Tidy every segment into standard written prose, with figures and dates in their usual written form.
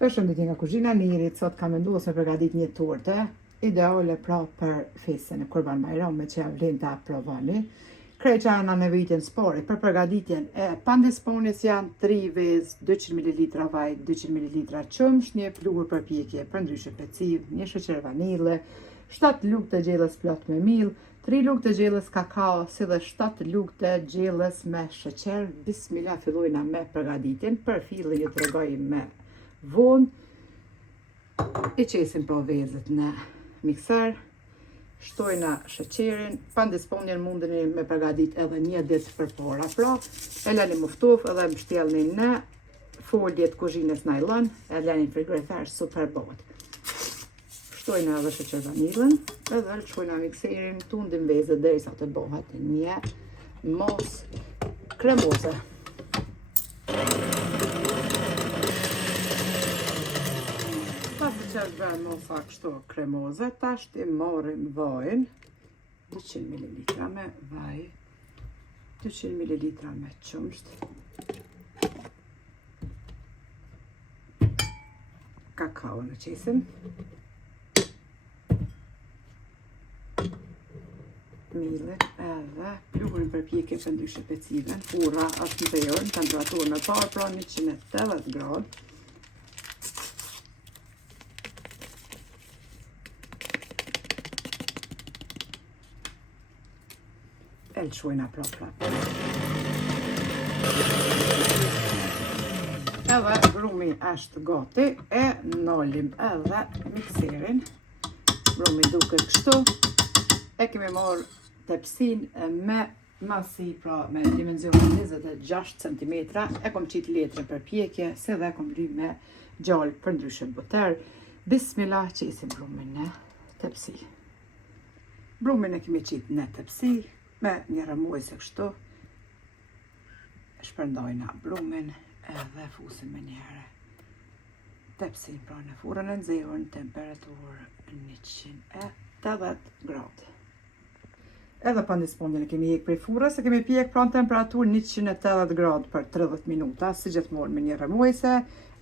Përshëndetje nga kuzhina e Nirit, sot kam menduar se përgatit një torte ideale pra për festën e Kurban Bayramit që vlen ta provoni. Krejt që janë nevojitën spori për përgatitjen e pandisponjes janë 3 vezë, 200 ml vaj, 200 ml qumsh, një pluhur përpjekje për ndryshe peciv, një sheqer vanile, 7 lugë të gjellës plot me miell, 3 lugë të gjellës kakao, si dhe 7 lugë të gjellës me sheqer. Bismillah, fillojna me përgatitjen. Për fillin ju tregoj me vonë, i qesim pra vezët në mikser, shtojna sheqerin, pandisponjen mundeni me përgatit edhe një ditë përpara, pra e lani muftuf edhe mbështjellni në folje të kuzhinës nylon, e lani në frigorifer super bëhet. Shtojna edhe sheqer vanilën, edhe lëshojna mikserin, tundim vezët derisa të bëhet një mos kremoze. Që është bërë mosa kështu kremoze, tash ti marrim vajin, 200 ml me vaj, 200 ml me qumsht, kakao në qesim, mielin edhe pluhurin përpjekje për ndryshe pecive. Furra është në përën, temperaturën e parë pra 180 gradë. Lëshojna prap. Edhe brumi është gati, e nalim edhe mikserin. Brumi duke kështu. E kemi marrë tepsin me masi, pra me dimenzion 26 cm. E kom qitë letrën për pjekje, se dhe kom bry me gjallë për ndryshe buter. Bismillah, qesim brumin në tepsi. Brumin e kemi qitë në tepsi. Me një rëmuese kështu, shpërndajna brumin edhe fusim me njëherë tepsin pra në furrën e nxehur në temperaturë 180 gradë. Edhe pandisponjen e kemi jek prej furrës, e kemi pjek pra në temperaturë 180 gradë për 30 minuta, si gjithmonë me një rëmuese,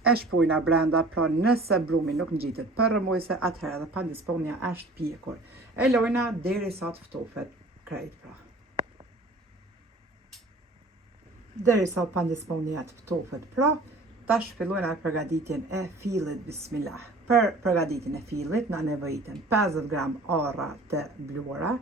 e shpojna brenda, pra nëse brumi nuk ngjitet për rëmuese, atëherë edhe pandisponja është pjekur. E lojna derisa të ftofet krejt pra. Derisa pandisponja të ftofet pra, tash fillojna përgatitjen e fillit, bismillah. Për përgatitjen e fillit na nevojiten 50 gram arra të bluara,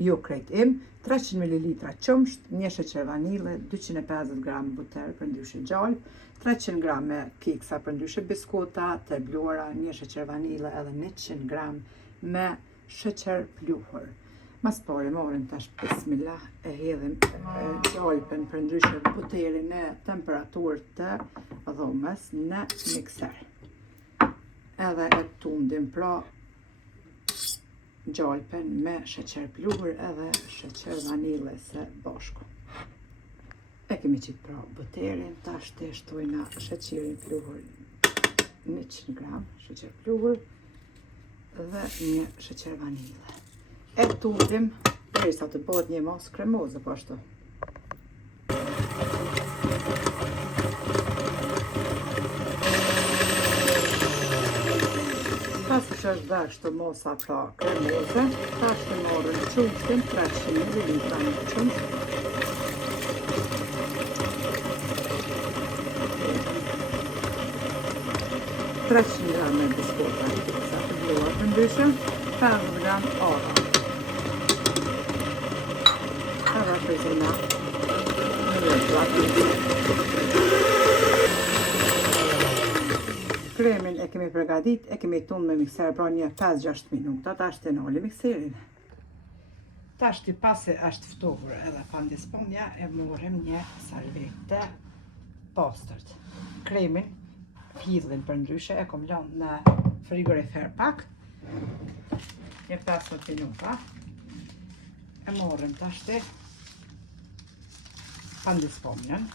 jo krejt im, 300 ml qumsht, një sheqer vanile, 250 gram buter për ndryshe gjallë, 300 gram me keksa për ndryshe biskota të bluara, një sheqer vanile edhe 100 gram me sheqer pluhur. Mas pari marrim tash bismillah e hedhim gjalpën për ndryshe buterin në temperaturë të dhomës në mikser. Edhe e tundim pra gjalpën me sheqer pluhur edhe sheqer vanile së bashku. E kemi qitë pra buterin, tash të shtojna sheqerin pluhur 100 gram, sheqer pluhur dhe një sheqer vanile. E tundim derisa të bëhet një mos kremoze po ashtu. Pas që është dhe kështu mosa pra kremoze, tash të marrim qumshtin, 300 ml në qumsht. $300 gram me biskota, sa të bluar për ndryshe, 50 gram arra. Kremin e kemi përgatit, e kemi tunë me mikser pra një 5-6 minuta, tash të nali mikserin. Tash të pasi është ftohur edhe pandisponja, e morëm një salvete pastërt. Kremin, fillin për ndryshe, e kom lënë në frigorifer pak, një 15 minuta. E morëm tash të pandisponjen.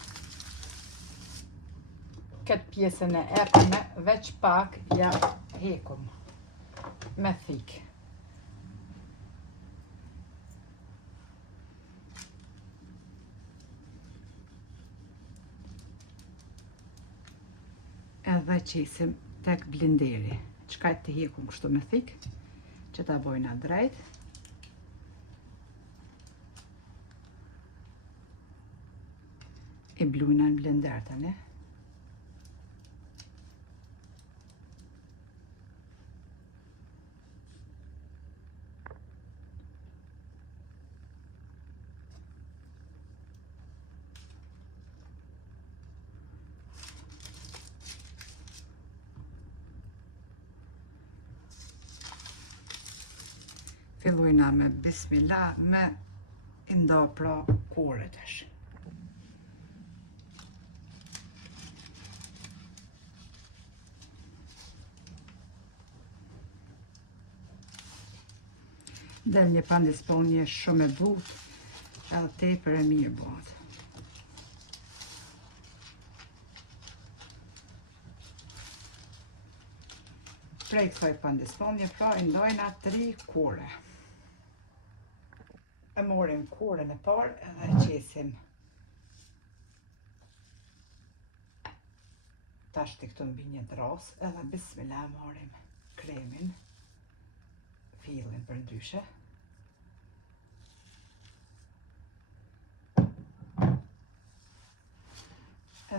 Këtë pjesën e epme veç pak ja hekum me thik. edhe qesim tek blenderi. Çka të hekun kështu me thik, që ta bojna drejt. E blujna në blender tani. Fillojna me bismillah me nda pra kore tash. Del një pandisponje shumë e butë, edhe tepër e mirë bëhet. Prej kësaj pandisponje, pra i ndojna 3 kore. E morim korën e parë edhe e qesim. Tash të këtu mbi një dros edhe bismillah morim kremin, fillin për ndryshe.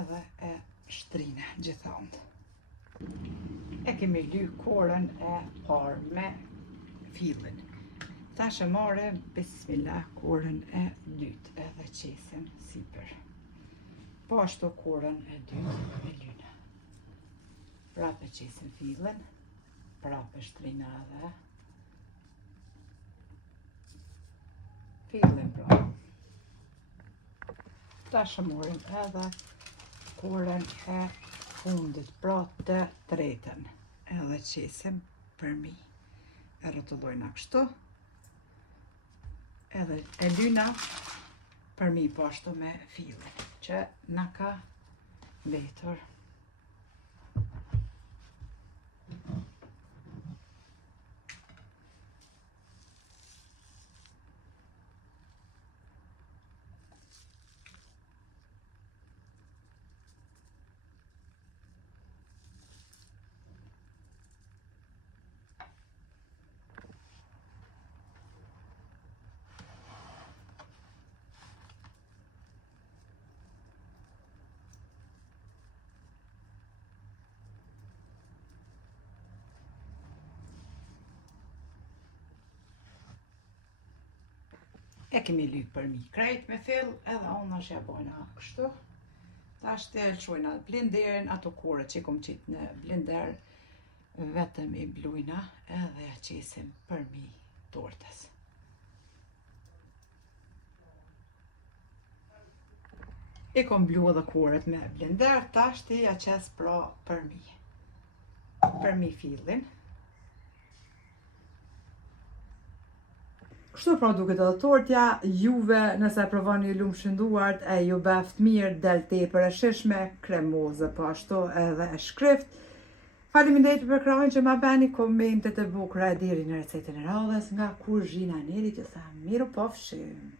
Edhe e shtrine gjithand. E kemi ly korën e parë me fillin. Tash e marrim bismillah korën e dytë edhe qesim sipër. Po ashtu korën e dytë e lyna. Prapë qesim fillin, prapë shtrina edhe fillin pra. Tash e marrim edhe korën e fundit, pra të tretën, edhe qesim përmi. E rrotullojna kështu. Edhe e lyna përmi po ashtu me fillin, që na ka mbetur. E kemi lyp përmi krejt me fill, edhe unë është ja bojna kështu. Tash të elçojna blenderin, ato kore që kom qitë në blender, vetëm i blujna edhe ja qesim përmi tortës. I kom blu edhe koret me blender, tash të ja qes pra përmi. Përmi fillin. Kështu pra duket edhe tortja, juve nëse e provoni lumë shënduart, e ju beft mirë, del tepër e shishme, kremoze po ashtu edhe e shkrift. Faleminderit për krahun që ma bani komentet e bukura e deri në recetën e radhës nga Kuzhina Nerit, ju them miru pofshim.